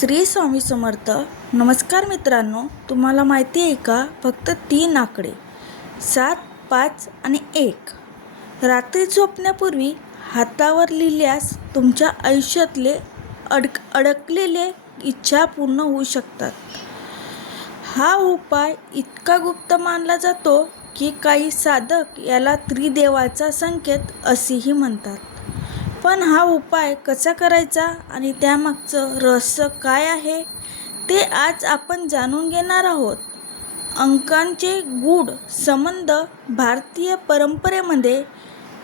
श्री स्वामी समर्थ. नमस्कार मित्रांनो, तुम्हाला माहिती आहे का, फक्त 3 आकडे 7, 5 आणि 1 रात्री झोपण्यापूर्वी हातावर लिहिल्यास तुमच्या आयुष्यातले अडकलेले इच्छा पूर्ण होऊ शकतात. हा उपाय इतका गुप्त मानला जातो की काही साधक याला त्रिदेवाचा संकेत असेही म्हणतात. पण हा उपाय कसा करायचा आणि त्यामागचं रहस्य काय आहे ते आज आपण जाणून घेणार आहोत. अंकांचे गूढ संबंध. भारतीय परंपरेमध्ये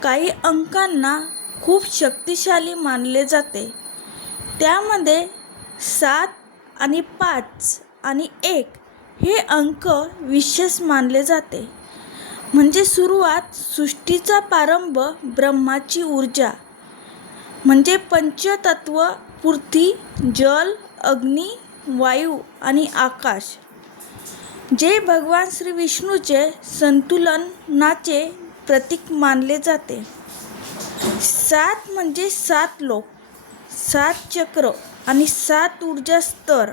काही अंकांना खूप शक्तिशाली मानले जाते. त्यामध्ये 7 आणि 5 आणि 1 हे अंक विशेष मानले जाते. म्हणजे सुरुवात, सृष्टीचा प्रारंभ, ब्रह्माची ऊर्जा म्हणजे पंचतत्व, पृथ्वी, जल, अग्नी, वायू आणि आकाश, जे भगवान श्री विष्णूचे संतुलनाचे प्रतीक मानले जाते. 7 म्हणजे 7 लोक, 7 चक्र आणि 7 ऊर्जा स्तर,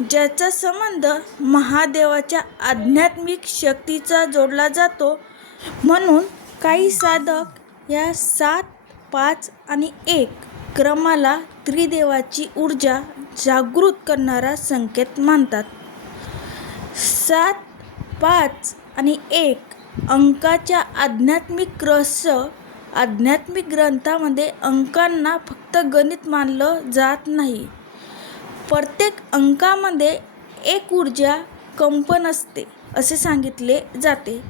ज्याचा संबंध महादेवाच्या आध्यात्मिक शक्तीचा जोडला जातो. म्हणून काही साधक या 7, 5 आणि 1 क्रमाला त्रिदेवाची ऊर्जा जागृत करणारा संकेत मानतात. 7, 5 आणि 1 अंकाच्या आध्यात्मिक रहस्य. आध्यात्मिक ग्रंथामध्ये अंकांना फक्त गणित मानलं जात नाही. प्रत्येक अंकामध्ये एक ऊर्जा कंपन असते असे सांगितले जाते.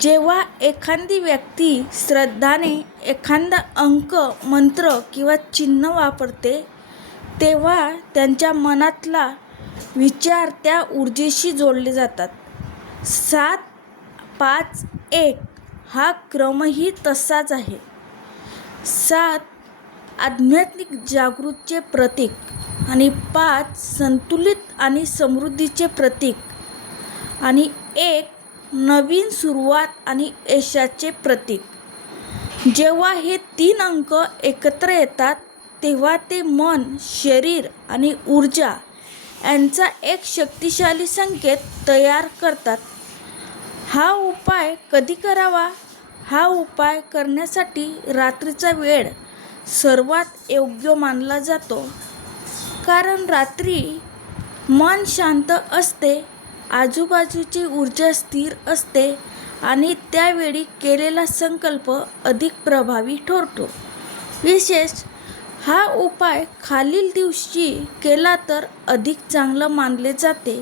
जेव्हा एखादी व्यक्ती श्रद्धाने एखादा अंक, मंत्र किंवा चिन्ह वापरते, तेव्हा त्यांच्या मनातला विचार त्या ऊर्जेशी जोडले जातात. 7, 5, 1 हा क्रमही तसाच आहे. 7 आध्यात्मिक जागृतीचे प्रतीक आणि 5 संतुलित आणि समृद्धीचे प्रतीक आणि 1 नवीन सुरुवात आणि यशाचे प्रतीक. जेव्हा हे 3 अंक एकत्र येतात तेव्हा ते मन, शरीर आणि ऊर्जा यांचा एक शक्तिशाली संकेत तयार करतात. हा उपाय कधी करावा? हा उपाय करण्यासाठी रात्रीचा वेळ सर्वात योग्य मानला जातो. कारण रात्री मन शांत असते, आजूबाजूची ऊर्जा स्थिर असते आणि त्यावेळी केलेला संकल्प अधिक प्रभावी ठरतो. विशेष हा उपाय खालील दिवशी केला तर अधिक चांगलं मानले जाते.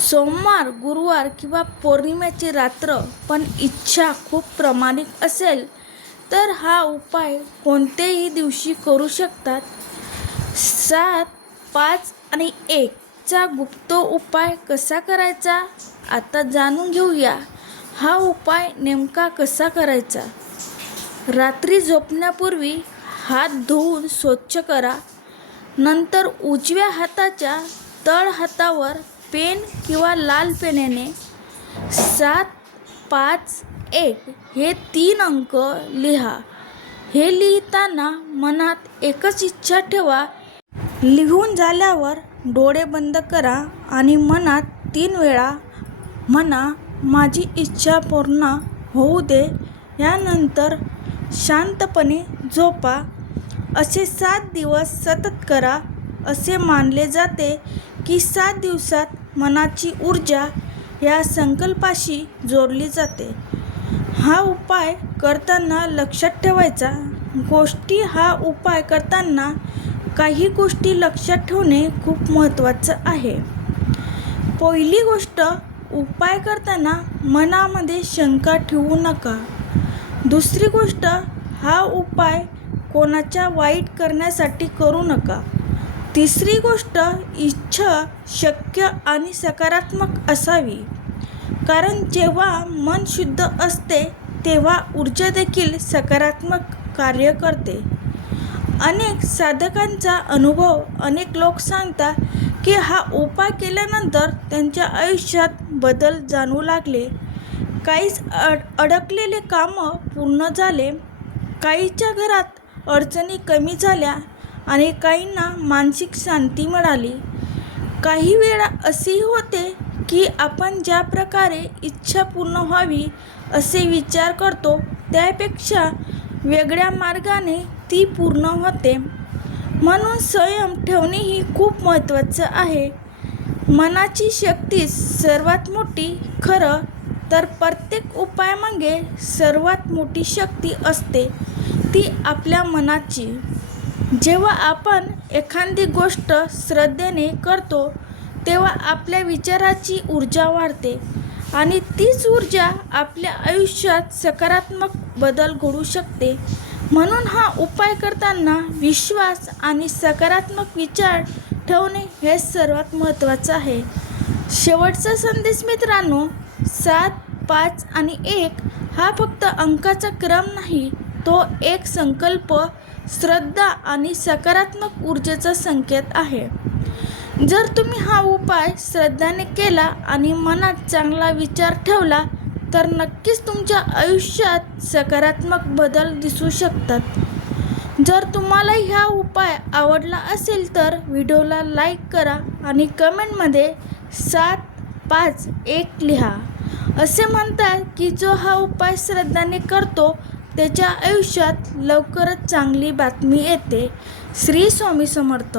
सोमवार, गुरुवार किंवा पौर्णिमेची रात्र. पण इच्छा खूप प्रामाणिक असेल तर हा उपाय कोणत्याही दिवशी करू शकतात. 7, 5 आणि 1 चा गुप्त उपाय कसा करायचा आता जाणून घेऊया. हा उपाय नेमका कसा करायचा? रात्री झोपण्यापूर्वी हात धुवून स्वच्छ करा. नंतर उजव्या हाताच्या तळहातावर पेन किंवा लाल पेनाने 7, 5, 1 हे 3 अंक लिहा. हे लिहिताना मनात एकच इच्छा ठेवा. लिहून झाल्यावर डोळे बंद करा आणि मनात 3 वेळा म्हणा, माझी इच्छा पूर्ण होऊ दे. यानंतर शांतपणे झोपा. असे 7 दिवस सतत करा. असे मानले जाते की 7 दिवसात मनाची ऊर्जा या संकल्पाशी जोडली जाते. हा उपाय करताना लक्षात ठेवायच्या गोष्टी. हा उपाय करताना काही गोष्टी लक्षात ठेवणे खूप महत्त्वाचं आहे. पहिली गोष्ट, उपाय करताना मनामध्ये शंका ठेवू नका. दुसरी गोष्ट, हा उपाय कोणाच्या वाईट करण्यासाठी करू नका. तिसरी गोष्ट, इच्छा शक्य आणि सकारात्मक असावी. कारण जेव्हा मन शुद्ध असते तेव्हा ऊर्जा देखील सकारात्मक कार्य करते. अनेक साधकांचा अनुभव. अनेक लोक सांगतात की हा उपाय केल्यानंतर त्यांच्या आयुष्यात बदल जाणवू लागले. काहीच अडकलेले कामं पूर्ण झाले. काहींच्या घरात अडचणी कमी झाल्या आणि काहींना मानसिक शांती मिळाली. काही वेळा असेही होते की आपण ज्या प्रकारे इच्छा पूर्ण व्हावी असे विचार करतो त्यापेक्षा वेगळ्या मार्गाने ती पूर्ण होते. म्हणून संयम ठेवणेही खूप महत्त्वाचं आहे. मनाची शक्ती सर्वात मोठी. खरं तर प्रत्येक उपायामागे सर्वात मोठी शक्ती असते ती आपल्या मनाची. जेव्हा आपण एखादी गोष्ट श्रद्धेने करतो तेव्हा आपल्या विचाराची ऊर्जा वाढते आणि तीच ऊर्जा आपल्या आयुष्यात सकारात्मक बदल घडवू शकते. म्हणून हा उपाय करताना विश्वास आणि सकारात्मक विचार ठेवणे हे सर्वात महत्त्वाचं आहे. शेवटचा संदेश मित्रांनो, 7, 5 आणि 1 हा फक्त अंकाचा क्रम नाही, तो एक संकल्प, श्रद्धा आणि सकारात्मक ऊर्जेचा संकेत आहे. जर तुम्ही हा उपाय श्रद्धेने केला आणि मनात चांगला विचार ठेवला तर नक्कीच तुमच्या आयुष्यात सकारात्मक बदल दिसू शकतात. जर तुम्हाला हा उपाय आवडला असेल तर व्हिडिओला लाईक करा आणि कमेंटमध्ये 7, 5, 1 लिहा. असे म्हणतात की जो हा उपाय श्रद्धेने करतो त्याच्या आयुष्यात लवकरच चांगली बातमी येते. श्री स्वामी समर्थ.